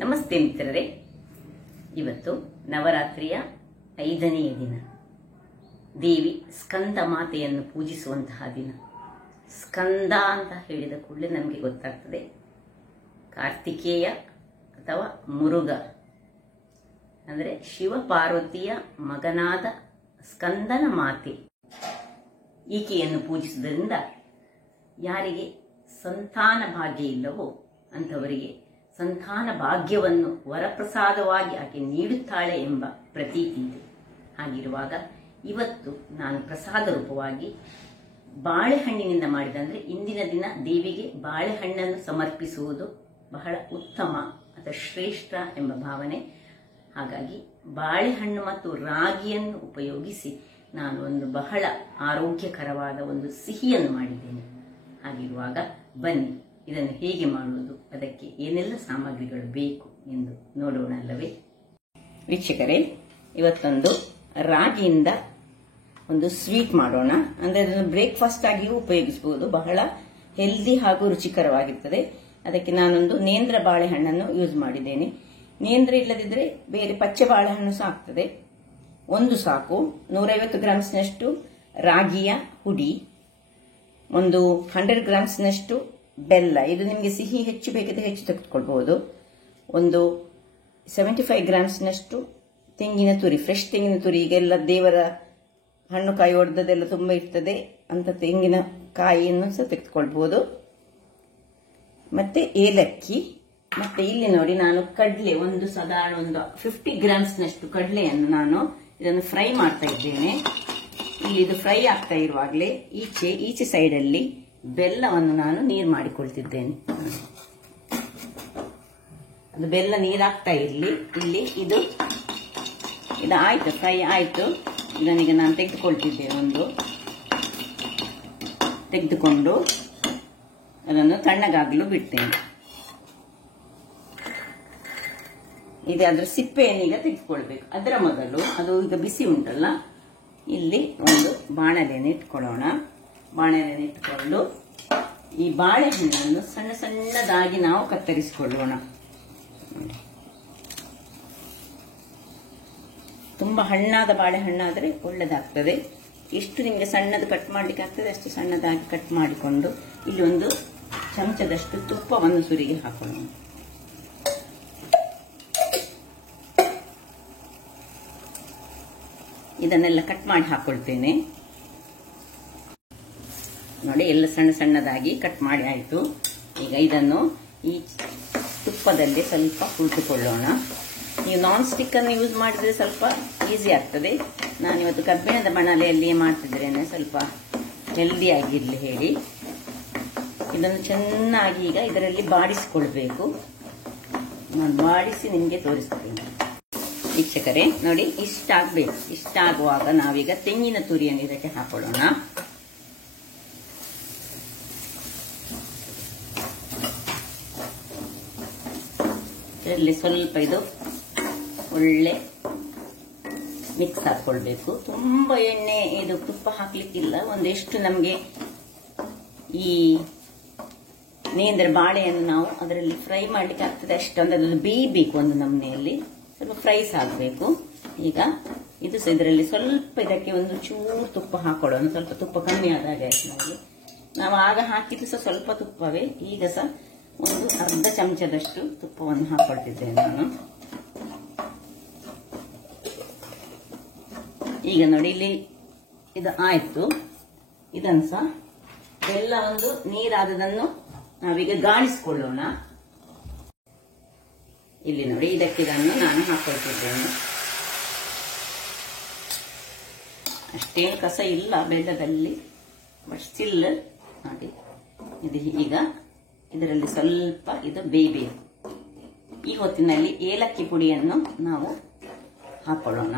ನಮಸ್ತೆ ಮಿತ್ರರೇ, ಇವತ್ತು ನವರಾತ್ರಿಯ 5ನೆಯ ದಿನ. ದೇವಿ ಸ್ಕಂದ ಮಾತೆಯನ್ನು ಪೂಜಿಸುವಂತಹ ದಿನ. ಸ್ಕಂದ ಅಂತ ಹೇಳಿದ ಕೂಡಲೇ ನಮಗೆ ಗೊತ್ತಾಗ್ತದೆ ಕಾರ್ತಿಕೇಯ ಅಥವಾ ಮುರುಘ ಅಂದರೆ ಶಿವ ಪಾರ್ವತಿಯ ಮಗನಾದ ಸ್ಕಂದನ ಮಾತೆ. ಈಕೆಯನ್ನು ಪೂಜಿಸುವುದರಿಂದ ಯಾರಿಗೆ ಸಂತಾನ ಭಾಗ್ಯ ಇಲ್ಲವೋ ಅಂಥವರಿಗೆ ಸಂತಾನ ಭಾಗ್ಯವನ್ನು ವರಪ್ರಸಾದವಾಗಿ ಆಕೆ ನೀಡುತ್ತಾಳೆ ಎಂಬ ಪ್ರತೀತಿ ಇದೆ. ಹಾಗಿರುವಾಗ ಇವತ್ತು ನಾನು ಪ್ರಸಾದ ರೂಪವಾಗಿ ಬಾಳೆಹಣ್ಣಿನಿಂದ ಮಾಡಿದಂದ್ರೆ ಇಂದಿನ ದಿನ ದೇವಿಗೆ ಬಾಳೆಹಣ್ಣನ್ನು ಸಮರ್ಪಿಸುವುದು ಬಹಳ ಉತ್ತಮ ಅಥವಾ ಶ್ರೇಷ್ಠ ಎಂಬ ಭಾವನೆ. ಹಾಗಾಗಿ ಬಾಳೆಹಣ್ಣು ಮತ್ತು ರಾಗಿಯನ್ನು ಉಪಯೋಗಿಸಿ ನಾನು ಒಂದು ಬಹಳ ಆರೋಗ್ಯಕರವಾದ ಒಂದು ಸಿಹಿಯನ್ನು ಮಾಡಿದ್ದೇನೆ. ಹಾಗಿರುವಾಗ ಬನ್ನಿ ಇದನ್ನು ಹೇಗೆ ಮಾಡುವುದು, ಅದಕ್ಕೆ ಏನೆಲ್ಲ ಸಾಮಗ್ರಿಗಳು ಬೇಕು ಎಂದು ನೋಡೋಣ ಅಲ್ಲವೇ ವೀಕ್ಷಕರೇ. ಇವತ್ತೊಂದು ರಾಗಿಯಿಂದ ಒಂದು ಸ್ವೀಟ್ ಮಾಡೋಣ. ಅಂದ್ರೆ ಅದನ್ನು ಬ್ರೇಕ್ಫಾಸ್ಟ್ ಆಗಿಯೂ ಉಪಯೋಗಿಸಬಹುದು. ಬಹಳ ಹೆಲ್ದಿ ಹಾಗೂ ರುಚಿಕರವಾಗಿರ್ತದೆ. ಅದಕ್ಕೆ ನಾನೊಂದು ನೇಂದ್ರ ಬಾಳೆಹಣ್ಣನ್ನು ಯೂಸ್ ಮಾಡಿದ್ದೇನೆ. ನೇಂದ್ರ ಇಲ್ಲದಿದ್ರೆ ಬೇರೆ ಪಚ್ಚೆ ಬಾಳೆಹಣ್ಣು ಸಹ ಆಗ್ತದೆ. ಒಂದು ಸಾಕು. 150 ಗ್ರಾಮ್ಸ್ನಷ್ಟು ರಾಗಿಯ ಹುಡಿ, ಒಂದು 100 ಗ್ರಾಮ್ಸ್ನಷ್ಟು ಬೆಲ್ಲ. ಇದು ನಿಮಗೆ ಸಿಹಿ ಹೆಚ್ಚು ಬೇಕಿದ್ರೆ ಹೆಚ್ಚು ತೆಗೆದುಕೊಳ್ಬಹುದು. ಒಂದು 75 ಗ್ರಾಮ್ಸ್ನಷ್ಟು ತೆಂಗಿನ ತುರಿ, ಫ್ರೆಶ್ ತೆಂಗಿನ ತುರಿ. ಈಗೆಲ್ಲ ದೇವರ ಹಣ್ಣು ಕಾಯಿ ಒಡೆದದೆಲ್ಲ ತುಂಬಾ ಇರ್ತದೆ ಅಂತ ತೆಂಗಿನ ಕಾಯಿಯನ್ನು ಸಹ ತೆಗೆದುಕೊಳ್ಬಹುದು. ಮತ್ತೆ ಏಲಕ್ಕಿ. ಮತ್ತೆ ಇಲ್ಲಿ ನೋಡಿ, ನಾನು ಕಡಲೆ ಒಂದು ಸಾಧಾರಣ ಒಂದು 50 ಗ್ರಾಮ್ಸ್ನಷ್ಟು ಕಡಲೆಯನ್ನು ನಾನು ಇದನ್ನು ಫ್ರೈ ಮಾಡ್ತಾ ಇದ್ದೇನೆ. ಇಲ್ಲಿ ಇದು ಫ್ರೈ ಆಗ್ತಾ ಇರುವಾಗಲೇ ಈಚೆ ಸೈಡ್ ಅಲ್ಲಿ ಬೆಲ್ಲವನ್ನು ನಾನು ನೀರು ಮಾಡಿಕೊಳ್ತಿದ್ದೇನೆ. ಅದು ಬೆಲ್ಲ ನೀರಾಗ್ತಾ ಇರಲಿ. ಇಲ್ಲಿ ಇದು ಆಯ್ತು, ಫ್ರೈ ಆಯ್ತು. ಇದನ್ನೀಗ ನಾನು ತೆಗೆದುಕೊಳ್ತಿದ್ದೇನೆ. ತೆಗೆದುಕೊಂಡು ಅದನ್ನು ತಣ್ಣಗಾಗಲು ಬಿಡ್ತೇನೆ. ಇದು ಅದರ ಸಿಪ್ಪೆಯನ್ನೀಗ ತೆಗೆದುಕೊಳ್ಬೇಕು. ಅದರ ಮೊದಲು ಅದು ಈಗ ಬಿಸಿ ಉಂಟಲ್ಲ, ಇಲ್ಲಿ ಒಂದು ಬಾಣಲೆಯನ್ನು ಇಟ್ಕೊಳ್ಳೋಣ. ಬಾಣಲೆಯನ್ನು ಇಟ್ಟುಕೊಂಡು ಈ ಬಾಳೆಹಣ್ಣನ್ನು ಸಣ್ಣ ಸಣ್ಣದಾಗಿ ನಾವು ಕತ್ತರಿಸಿಕೊಳ್ಳೋಣ. ತುಂಬಾ ಹಣ್ಣಾದ ಬಾಳೆಹಣ್ಣಾದರೆ ಒಳ್ಳೆದಾಗ್ತದೆ. ಎಷ್ಟು ನಿಮಗೆ ಸಣ್ಣದು ಕಟ್ ಮಾಡ್ಲಿಕ್ಕೆ ಆಗ್ತದೆ ಅಷ್ಟು ಸಣ್ಣದಾಗಿ ಕಟ್ ಮಾಡಿಕೊಂಡು ಇಲ್ಲಿ ಒಂದು ಚಮಚದಷ್ಟು ತುಪ್ಪವನ್ನು ಸುರಿಗೆ ಹಾಕೊಳ್ಳೋಣ. ಇದನ್ನೆಲ್ಲ ಕಟ್ ಮಾಡಿ ಹಾಕೊಳ್ತೇನೆ. ನೋಡಿ, ಎಲ್ಲ ಸಣ್ಣ ಸಣ್ಣದಾಗಿ ಕಟ್ ಮಾಡಿ ಆಯಿತು. ಈಗ ಇದನ್ನು ಈ ತುಪ್ಪದಲ್ಲಿ ಸ್ವಲ್ಪ ಹುರಿದುಕೊಳ್ಳೋಣ. ನೀವು ನಾನ್ ಸ್ಟಿಕ್ ಅನ್ನು ಯೂಸ್ ಮಾಡಿದ್ರೆ ಸ್ವಲ್ಪ ಈಸಿ ಆಗ್ತದೆ. ನಾನಿವತ್ತು ಕಬ್ಬಿಣದ ಬಾಣಲೆಯಲ್ಲಿಯೇ ಮಾಡ್ತಿದ್ದೇನೆ, ಸ್ವಲ್ಪ ಹೆಲ್ದಿ ಆಗಿರ್ಲಿ ಹೇಳಿ. ಇದನ್ನು ಚೆನ್ನಾಗಿ ಈಗ ಇದರಲ್ಲಿ ಬಾಡಿಸಿಕೊಳ್ಬೇಕು. ನಾನು ಬಾಡಿಸಿ ನಿಮಗೆ ತೋರಿಸ್ತೇನೆ. ವೀಕ್ಷಕರೇ ನೋಡಿ, ಇಷ್ಟಾಗಬೇಕು. ಇಷ್ಟಾಗುವಾಗ ನಾವೀಗ ತೆಂಗಿನ ತುರಿಯನ್ನು ಇದಕ್ಕೆ ಹಾಕೊಳ್ಳೋಣ. ಇದರಲ್ಲಿ ಸ್ವಲ್ಪ ಇದು ಒಳ್ಳೆ ಮಿಕ್ಸ್ ಹಾಕೊಳ್ಬೇಕು. ತುಂಬಾ ಎಣ್ಣೆ ಇದು ತುಪ್ಪ ಹಾಕ್ಲಿಕ್ಕಿಲ್ಲ. ಒಂದೆಷ್ಟು ನಮಗೆ ಈ ನೇಂದ್ರ ಬಾಳೆಯನ್ನು ನಾವು ಅದರಲ್ಲಿ ಫ್ರೈ ಮಾಡ್ಲಿಕ್ಕೆ ಆಗ್ತದೆ ಅಷ್ಟೊಂದು ಅದನ್ನು ಬೇಯಬೇಕು. ಒಂದು ನಮನೆಯಲ್ಲಿ ಸ್ವಲ್ಪ ಫ್ರೈಸ್ ಆಗಬೇಕು. ಈಗ ಇದು ಸಹ ಇದರಲ್ಲಿ ಸ್ವಲ್ಪ ಇದಕ್ಕೆ ಒಂದು ಚೂರು ತುಪ್ಪ ಹಾಕೊಳ್ಳೋಣ. ಸ್ವಲ್ಪ ತುಪ್ಪ ಕಮ್ಮಿ ಆದಾಗ ಆಯ್ತು. ನಾವು ಆಗ ಹಾಕಿದ್ದು ಸಹ ಸ್ವಲ್ಪ ತುಪ್ಪವೇ. ಈಗ ಸಹ ಒಂದು ಅರ್ಧ ಚಮಚದಷ್ಟು ತುಪ್ಪವನ್ನು ಹಾಕೊಳ್ತಿದ್ದೇನೆ ನಾನು. ಈಗ ನೋಡಿ, ಇಲ್ಲಿ ಇದು ಆಯ್ತು. ಇದನ್ನು ಸಹ ಎಲ್ಲ ಒಂದು ನೀರಾದದನ್ನು ನಾವೀಗ ಗಾಳಿಸಿಕೊಳ್ಳೋಣ. ಇಲ್ಲಿ ನೋಡಿ, ಇದಕ್ಕೆ ಇದನ್ನು ನಾನು ಹಾಕೊಳ್ತಿದ್ದೇನೆ. ಅಷ್ಟೇನು ಕಸ ಇಲ್ಲ ಬೆಲ್ಲದಲ್ಲಿ, ಬಟ್ ಸ್ಟಿಲ್ ನೋಡಿ ಇದು ಈಗ ಇದರಲ್ಲಿ ಸ್ವಲ್ಪ ಇದು ಬೇಯಬೇಕು. ಈ ಹೊತ್ತಿನಲ್ಲಿ ಏಲಕ್ಕಿ ಪುಡಿಯನ್ನು ನಾವು ಹಾಕೊಳ್ಳೋಣ.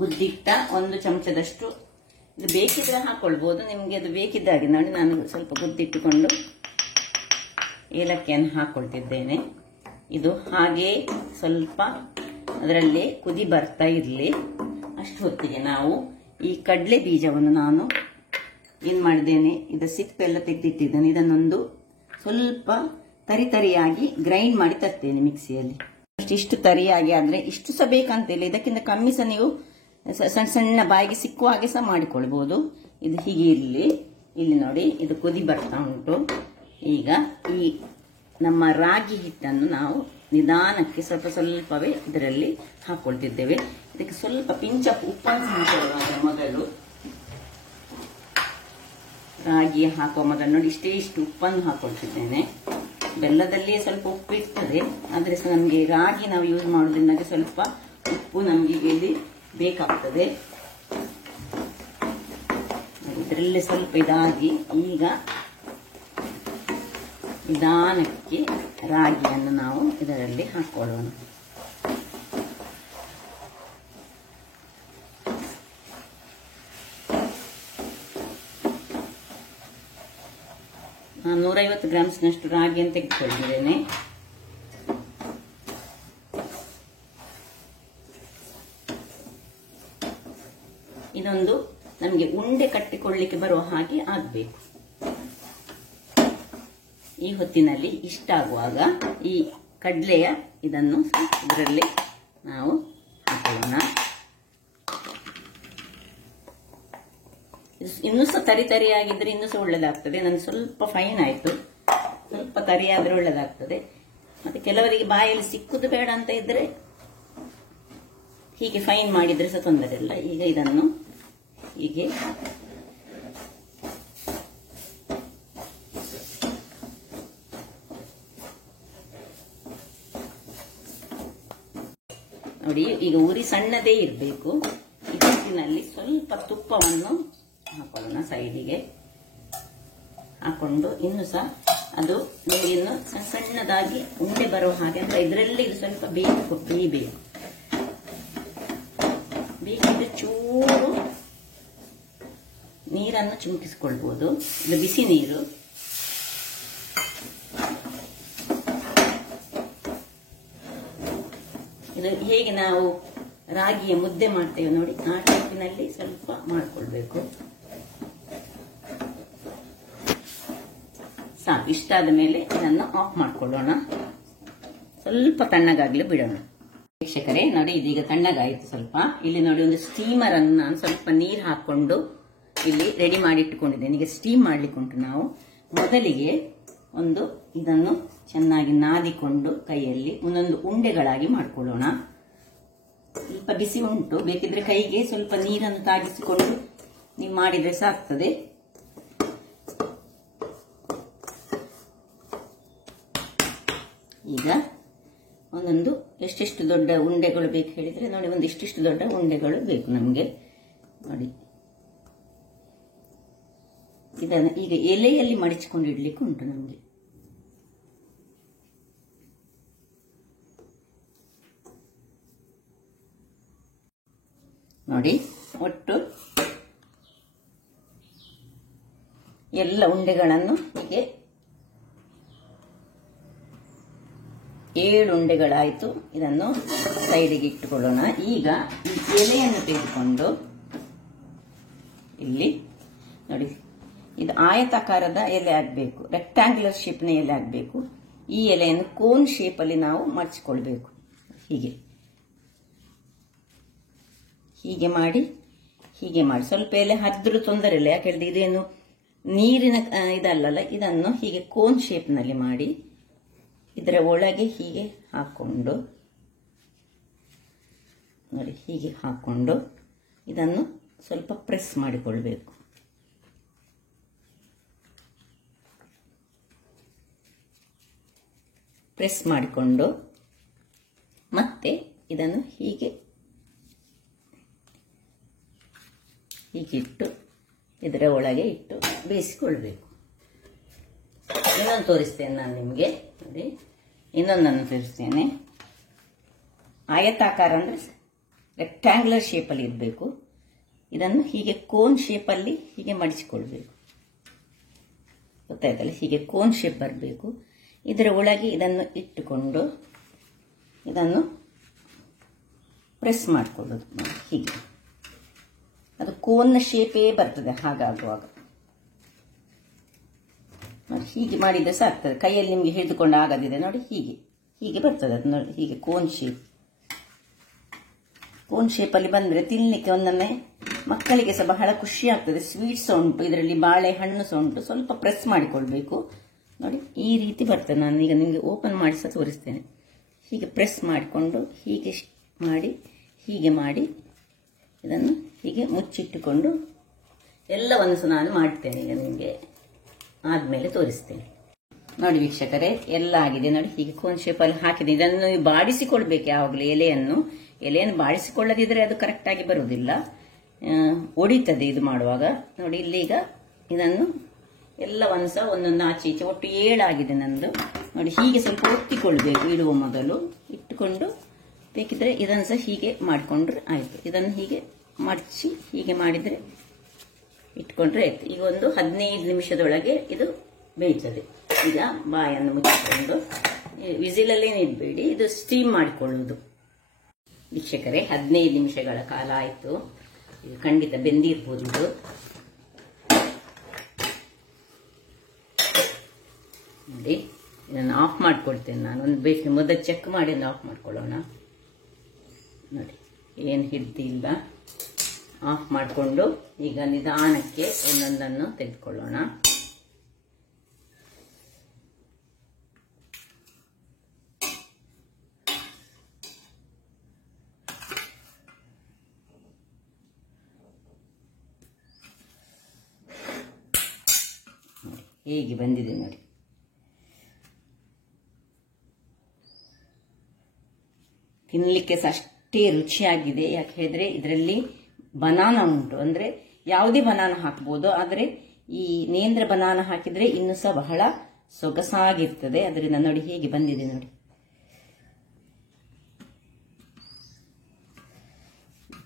ಗುದ್ದಿಟ್ಟ ಒಂದು ಚಮಚದಷ್ಟು. ಇದು ಬೇಕಿದ್ರೆ ಹಾಕೊಳ್ಬಹುದು, ನಿಮಗೆ ಅದು ಬೇಕಿದ್ದಾಗೆ ನೋಡಿ. ನಾನು ಸ್ವಲ್ಪ ಗುದ್ದಿಟ್ಟುಕೊಂಡು ಏಲಕ್ಕಿಯನ್ನು ಹಾಕೊಳ್ತಿದ್ದೇನೆ. ಇದು ಹಾಗೆ ಸ್ವಲ್ಪ ಅದರಲ್ಲೇ ಕುದಿ ಬರ್ತಾ ಇರಲಿ. ಅಷ್ಟು ಹೊತ್ತಿಗೆ ನಾವು ಈ ಕಡಲೆ ಬೀಜವನ್ನು ನಾನು ಏನು ಮಾಡಿದ್ದೇನೆ, ಇದು ಸಿಪ್ಪೆಲ್ಲ ತೆಗೆದಿಟ್ಟಿದ್ದೇನೆ. ಇದನ್ನೊಂದು ಸ್ವಲ್ಪ ತರಿಯಾಗಿ ಗ್ರೈಂಡ್ ಮಾಡಿ ತರ್ತೇನೆ ಮಿಕ್ಸಿಯಲ್ಲಿ. ಇಷ್ಟು ತರಿಯಾಗಿ ಆದರೆ ಇಷ್ಟು ಸಹ ಬೇಕಂತಿಲ್ಲ, ಇದಕ್ಕಿಂತ ಕಮ್ಮಿ ಸಹ ನೀವು ಸಣ್ಣ ಸಣ್ಣ ಬಾಯಿಗೆ ಸಿಕ್ಕುವ ಹಾಗೆ ಸಹ ಮಾಡಿಕೊಳ್ಬೋದು. ಇದು ಹೀಗೆ ಇರಲಿ. ಇಲ್ಲಿ ನೋಡಿ, ಇದು ಕುದಿ ಬರ್ತಾ ಉಂಟು. ಈಗ ಈ ನಮ್ಮ ರಾಗಿ ಹಿಟ್ಟನ್ನು ನಾವು ನಿಧಾನಕ್ಕೆ ಸ್ವಲ್ಪ ಸ್ವಲ್ಪವೇ ಇದರಲ್ಲಿ ಹಾಕೊಳ್ತಿದ್ದೇವೆ. ಇದಕ್ಕೆ ಸ್ವಲ್ಪ ಪಿಂಚ್ ಆಫ್ ಉಪ್ಪನ್ನು ಹಾಕೊಳ್ಳುವಾಗ ಮೊದಲು, ರಾಗಿ ಹಾಕುವ ಮೊದಲು ನೋಡಿ ಇಷ್ಟು ಉಪ್ಪನ್ನು ಹಾಕೊಳ್ತಿದ್ದೇನೆ. ಬೆಲ್ಲದಲ್ಲಿಯೇ ಸ್ವಲ್ಪ ಉಪ್ಪು ಇರ್ತದೆ, ಆದರೆ ಸಹ ನಮಗೆ ರಾಗಿ ನಾವು ಯೂಸ್ ಮಾಡೋದ್ರಿಂದ ಸ್ವಲ್ಪ ಉಪ್ಪು ನಮಗೆ ಇಲ್ಲಿ ಬೇಕಾಗ್ತದೆ. ಇದರಲ್ಲೇ ಸ್ವಲ್ಪ ಇದಾಗಿ ಈಗ ನಿಧಾನಕ್ಕೆ ರಾಗಿಯನ್ನು ನಾವು ಇದರಲ್ಲಿ ಹಾಕೊಳ್ಳೋಣ. ನಾನು 150 ಗ್ರಾಮ್ಸ್ನಷ್ಟು ರಾಗಿಯನ್ನು ತೆಗೆದುಕೊಂಡಿದ್ದೇನೆ. ಇದೊಂದು ನಮಗೆ ಉಂಡೆ ಕಟ್ಟಿಕೊಳ್ಳಿಕ್ಕೆ ಬರುವ ಹಾಗೆ ಆಗಬೇಕು. ಈ ಹೊತ್ತಿನಲ್ಲಿ ಇಷ್ಟಾಗುವಾಗ ಈ ಕಡಲೆಯ ಇದನ್ನು ಇದರಲ್ಲಿ ನಾವು ಹಾಕೋಣ. ಇನ್ನೂ ಸಹ ತರಿಯಾಗಿದ್ರೆ ಇನ್ನೂ ಸಹ ಒಳ್ಳೆದಾಗ್ತದೆ. ನನಗೆ ಸ್ವಲ್ಪ ಫೈನ್ ಆಯ್ತು, ಸ್ವಲ್ಪ ತರಿಯಾದ್ರೆ ಒಳ್ಳೆದಾಗ್ತದೆ. ಮತ್ತೆ ಕೆಲವರಿಗೆ ಬಾಯಲ್ಲಿ ಸಿಕ್ಕುದು ಬೇಡ ಅಂತ ಇದ್ರೆ ಹೀಗೆ ಫೈನ್ ಮಾಡಿದ್ರೆ ಸಹ ತೊಂದರೆ ಇಲ್ಲ. ಈಗ ಇದನ್ನು ಹೀಗೆ ನೋಡಿ, ಈಗ ಉರಿ ಸಣ್ಣದೇ ಇರಬೇಕು. ಇದರಲ್ಲಿ ಸ್ವಲ್ಪ ತುಪ್ಪವನ್ನು ಹಾಕೊಳ್ಳೋಣ ಸೈಡಿಗೆ. ಹಾಕೊಂಡು ಇನ್ನು ಸಹ ಅದು ಇನ್ನು ಸಣ್ಣದಾಗಿ ಉಂಡೆ ಬರೋ ಹಾಗೆ ಅಂತ ಇದರಲ್ಲಿ ಇದು ಸ್ವಲ್ಪ ಬೇಯಬೇಕು. ಬೇಕಿದ್ರೆ ಚೂರು ನೀರನ್ನು ಚಿಮುಕಿಸಿಕೊಳ್ಬಹುದು. ಇದು ಬಿಸಿ ನೀರು. ಇದು ಹೇಗೆ ನಾವು ರಾಗಿಯ ಮುದ್ದೆ ಮಾಡ್ತೇವೆ ನೋಡಿ, ಆ ಟೈಪಿನಲ್ಲಿ ಸ್ವಲ್ಪ ಮಾಡಿಕೊಳ್ಬೇಕು. ಸಾಕು. ಇಷ್ಟಾದ ಮೇಲೆ ಇದನ್ನು ಆಫ್ ಮಾಡ್ಕೊಳ್ಳೋಣ. ಸ್ವಲ್ಪ ತಣ್ಣಗಾಗ್ಲಿ ಬಿಡೋಣ. ವೀಕ್ಷಕರೇ ನೋಡಿ, ಇದೀಗ ತಣ್ಣಗಾಯಿತು ಸ್ವಲ್ಪ. ಇಲ್ಲಿ ನೋಡಿ, ಒಂದು ಸ್ಟೀಮರ್ ಅನ್ನು ನಾನು ಸ್ವಲ್ಪ ನೀರು ಹಾಕೊಂಡು ಇಲ್ಲಿ ರೆಡಿ ಮಾಡಿ ಇಟ್ಟುಕೊಂಡಿದ್ದೇನೆ. ಈಗ ಸ್ಟೀಮ್ ಮಾಡ್ಲಿಕ್ಕೆ ಉಂಟು. ನಾವು ಮೊದಲಿಗೆ ಒಂದು ಇದನ್ನು ಚೆನ್ನಾಗಿ ನಾದಿಕೊಂಡು ಕೈಯಲ್ಲಿ ಒಂದೊಂದು ಉಂಡೆಗಳಾಗಿ ಮಾಡ್ಕೊಳ್ಳೋಣ. ಸ್ವಲ್ಪ ಬಿಸಿ ಉಂಟು, ಬೇಕಿದ್ರೆ ಕೈಗೆ ಸ್ವಲ್ಪ ನೀರನ್ನು ತಾಗಿಸಿಕೊಂಡು ನೀವು ಮಾಡಿದ್ರೆ ಸಾಕ್ತದೆ. ಈಗ ಒಂದೊಂದು ಎಷ್ಟೆಷ್ಟು ದೊಡ್ಡ ಉಂಡೆಗಳು ಬೇಕು ಹೇಳಿದ್ರೆ ನೋಡಿ, ಒಂದು ಇಷ್ಟಿಷ್ಟು ದೊಡ್ಡ ಉಂಡೆಗಳು ಬೇಕು ನಮಗೆ. ನೋಡಿ, ಇದನ್ನು ಈಗ ಎಲೆಯಲ್ಲಿ ಮಡಿಚಿಕೊಂಡು ಇಡ್ಲಿಕ್ಕೆ ಉಂಟು ನಮಗೆ. ನೋಡಿ, ಒಟ್ಟು ಎಲ್ಲ ಉಂಡೆಗಳನ್ನು ಹೀಗೆ 7 ಉಂಡೆಗಳಾಯಿತು. ಇದನ್ನು ಸೈಡಿಗೆ ಇಟ್ಟುಕೊಳ್ಳೋಣ. ಈಗ ಈ ಎಲೆಯನ್ನು ತೆಗೆದುಕೊಂಡು ಇಲ್ಲಿ ನೋಡಿ, ಇದು ಆಯತಾಕಾರದ ಎಲೆ ಆಗಬೇಕು, ರೆಕ್ಟಾಂಗ್ಯುಲರ್ ಶೇಪ್ನ ಎಲೆ ಆಗಬೇಕು. ಈ ಎಲೆಯನ್ನು ಕೋನ್ ಶೇಪಲ್ಲಿ ನಾವು ಮಡಚಿಕೊಳ್ಬೇಕು. ಹೀಗೆ ಹೀಗೆ ಮಾಡಿ ಸ್ವಲ್ಪ ಎಲೆ ಹರಿದ್ರೂ ತೊಂದರೆ ಇಲ್ಲ, ಯಾಕೆಂದ್ರೆ ಇದೇನು ನೀರಿನ ಇದಲ್ಲಲ್ಲ. ಇದನ್ನು ಹೀಗೆ ಕೋನ್ ಶೇಪ್ನಲ್ಲಿ ಮಾಡಿ ಇದರ ಒಳಗೆ ಹೀಗೆ ಹಾಕೊಂಡು ನೋಡಿ, ಹೀಗೆ ಹಾಕೊಂಡು ಇದನ್ನು ಸ್ವಲ್ಪ ಪ್ರೆಸ್ ಮಾಡಿಕೊಳ್ಬೇಕು. ಪ್ರೆಸ್ ಮಾಡಿಕೊಂಡು ಮತ್ತೆ ಇದನ್ನು ಹೀಗೆ ಇಟ್ಟು ಇದರ ಒಳಗೆ ಇಟ್ಟು ಬೇಯಿಸಿಕೊಳ್ಬೇಕು. ಇನ್ನೊಂದು ತೋರಿಸ್ತೇನೆ ನಾನು ನಿಮಗೆ. ನೋಡಿ, ಇನ್ನೊಂದನ್ನು ತೋರಿಸ್ತೇನೆ. ಆಯತಾಕಾರ ಅಂದರೆ ರೆಕ್ಟಾಂಗ್ಯುಲರ್ ಶೇಪಲ್ಲಿ ಇರಬೇಕು. ಇದನ್ನು ಹೀಗೆ ಕೋನ್ ಶೇಪಲ್ಲಿ ಹೀಗೆ ಮಡಿಸಿಕೊಳ್ಬೇಕು. ಗೊತ್ತಾಯ್ತಲ್ಲ, ಹೀಗೆ ಕೋನ್ ಶೇಪ್ ಬರಬೇಕು. ಇದರ ಒಳಗೆ ಇದನ್ನು ಇಟ್ಟುಕೊಂಡು ಇದನ್ನು ಪ್ರೆಸ್ ಮಾಡಿಕೊಳ್ಳೋದು. ಹೀಗೆ ಅದು ಕೋನ್ನ ಶೇಪೇ ಬರ್ತದೆ ಹಾಗಾಗುವಾಗ. ನೋಡಿ ಹೀಗೆ ಮಾಡಿದರೆ ಸಹ ಆಗ್ತದೆ. ಕೈಯಲ್ಲಿ ನಿಮಗೆ ಹಿಡಿದುಕೊಂಡು ಆಗದಿದೆ ನೋಡಿ, ಹೀಗೆ ಹೀಗೆ ಬರ್ತದೆ ಅದು ನೋಡಿ, ಹೀಗೆ ಕೋನ್ ಶೇಪಲ್ಲಿ ಬಂದರೆ ತಿನ್ನಲಿಕ್ಕೆ ಒಂದೊಮ್ಮೆ ಮಕ್ಕಳಿಗೆ ಸಹ ಬಹಳ ಖುಷಿ ಆಗ್ತದೆ. ಸ್ವೀಟ್ಸ್ ಉಂಟು, ಇದರಲ್ಲಿ ಬಾಳೆಹಣ್ಣು ಸಹ ಉಂಟು. ಸ್ವಲ್ಪ ಪ್ರೆಸ್ ಮಾಡಿಕೊಳ್ಬೇಕು ನೋಡಿ, ಈ ರೀತಿ ಬರ್ತದೆ. ನಾನು ಈಗ ನಿಮಗೆ ಓಪನ್ ಮಾಡಿ ಸಹ ತೋರಿಸ್ತೇನೆ. ಹೀಗೆ ಪ್ರೆಸ್ ಮಾಡಿಕೊಂಡು ಹೀಗೆ ಮಾಡಿ ಇದನ್ನು ಹೀಗೆ ಮುಚ್ಚಿಟ್ಟುಕೊಂಡು ಎಲ್ಲವನ್ನು ಸಹ ನಾನು ಮಾಡ್ತೇನೆ. ಈಗ ನಿಮಗೆ ಆದಮೇಲೆ ತೋರಿಸ್ತೇನೆ. ನೋಡಿ ವೀಕ್ಷಕರೇ, ಎಲ್ಲ ಆಗಿದೆ ನೋಡಿ, ಹೀಗೆ ಕೋನ್ ಶೇಪಲ್ಲಿ ಹಾಕಿದೆ. ಇದನ್ನು ಬಾಡಿಸಿಕೊಳ್ಬೇಕು ಯಾವಾಗಲೂ. ಎಲೆಯನ್ನು ಬಾಡಿಸಿಕೊಳ್ಳದಿದ್ರೆ ಅದು ಕರೆಕ್ಟಾಗಿ ಬರುವುದಿಲ್ಲ, ಒಡಿತದೆ ಇದು ಮಾಡುವಾಗ. ನೋಡಿ ಇಲ್ಲೀಗ ಇದನ್ನು ಎಲ್ಲವನ್ನು ಸಹ ಒಂದೊಂದು ಆಚೆ ಈಚೆ ಒಟ್ಟು 7 ಆಗಿದೆ ನಂದು. ನೋಡಿ ಹೀಗೆ ಸ್ವಲ್ಪ ಒತ್ತಿಕೊಳ್ಬೇಕು ಇಡುವ ಮೊದಲು. ಇಟ್ಟುಕೊಂಡು ಬೇಕಿದ್ರೆ ಇದನ್ನು ಸಹ ಹೀಗೆ ಮಾಡಿಕೊಂಡ್ರೆ ಆಯಿತು. ಇದನ್ನು ಹೀಗೆ ಮಡಚಿ ಹೀಗೆ ಮಾಡಿದರೆ ಇಟ್ಕೊಂಡ್ರೆ ಆಯ್ತು. ಈಗ ಒಂದು 15 ನಿಮಿಷದೊಳಗೆ ಇದು ಬೇಯ್ತದೆ. ಈಗ ಬಾಯನ್ನು ಮುಚ್ಚಿಕೊಂಡು ವಿಸಿಲಲ್ಲೇ ಇಡಬೇಡಿ, ಇದು ಸ್ಟೀಮ್ ಮಾಡಿಕೊಳ್ಳುವುದು. ವೀಕ್ಷಕರೇ, 15 ನಿಮಿಷಗಳ ಕಾಲ ಆಯಿತು. ಇದು ಖಂಡಿತ ಬೆಂದಿರ್ಬೋದು. ಇದು ನೋಡಿ, ಇದನ್ನು ಆಫ್ ಮಾಡ್ಕೊಳ್ತೇನೆ ನಾನು. ಒಂದು ಬೇಕು ಮೊದಲು ಚೆಕ್ ಮಾಡಿ ಆಫ್ ಮಾಡ್ಕೊಳ್ಳೋಣ. ನೋಡಿ ಏನು ಹಿಡ್ದಿಲ್ಲ. ಆಫ್ ಮಾಡಿಕೊಂಡು ಈಗ ನಿಧಾನಕ್ಕೆ ಒಂದೊಂದನ್ನು ತೆಗೆದುಕೊಳ್ಳೋಣ. ಹೇಗೆ ಬಂದಿದೆ ನೋಡಿ. ತಿನ್ನಲಿಕ್ಕೆ ಸಹ ಅಷ್ಟೇ ರುಚಿಯಾಗಿದೆ. ಯಾಕೆ ಹೇಳಿದ್ರೆ ಇದರಲ್ಲಿ ಬನಾನಾ ಉಂಟು. ಅಂದ್ರೆ ಯಾವುದೇ ಬನಾನಾ ಹಾಕ್ಬೋದು, ಆದರೆ ಈ ನೇಂದ್ರ ಬನಾನಾ ಹಾಕಿದ್ರೆ ಇನ್ನೂ ಸಹ ಬಹಳ ಸೊಗಸಾಗಿರ್ತದೆ. ಅದರಿಂದ ನೋಡಿ ಹೇಗೆ ಬಂದಿದೆ ನೋಡಿ.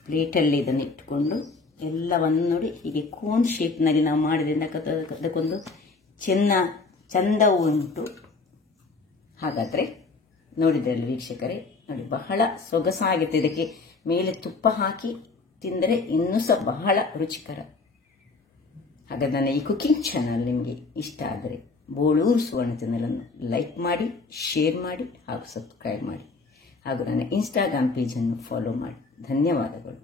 ಪ್ಲೇಟಲ್ಲಿ ಇದನ್ನು ಇಟ್ಟುಕೊಂಡು ಎಲ್ಲವನ್ನು ನೋಡಿ ಹೀಗೆ ಕೋನ್ ಶೇಪ್ನಲ್ಲಿ ನಾವು ಮಾಡಿದ್ರಿಂದ ಅದಕ್ಕೊಂದು ಚಂದವು ಉಂಟು. ಹಾಗಾದ್ರೆ ನೋಡಿದ್ರಲ್ಲಿ ವೀಕ್ಷಕರೇ, ನೋಡಿ ಬಹಳ ಸೊಗಸಾಗಿರುತ್ತೆ. ಇದಕ್ಕೆ ಮೇಲೆ ತುಪ್ಪ ಹಾಕಿ ತಿಂದರೆ ಇನ್ನೂ ಸಹ ಬಹಳ ರುಚಿಕರ. ಹಾಗಾದ್ರೆ ನನ್ನ ಈ ಕುಕಿಂಗ್ ಚಾನಲ್ ನಿಮಗೆ ಇಷ್ಟ ಆದರೆ ಬೋಳೂರು ಸುವರ್ಣ ಚಾನಲನ್ನು ಲೈಕ್ ಮಾಡಿ, ಶೇರ್ ಮಾಡಿ ಹಾಗೂ ಸಬ್ಸ್ಕ್ರೈಬ್ ಮಾಡಿ. ಹಾಗೂ ನನ್ನ ಇನ್ಸ್ಟಾಗ್ರಾಮ್ ಪೇಜನ್ನು ಫಾಲೋ ಮಾಡಿ. ಧನ್ಯವಾದಗಳು.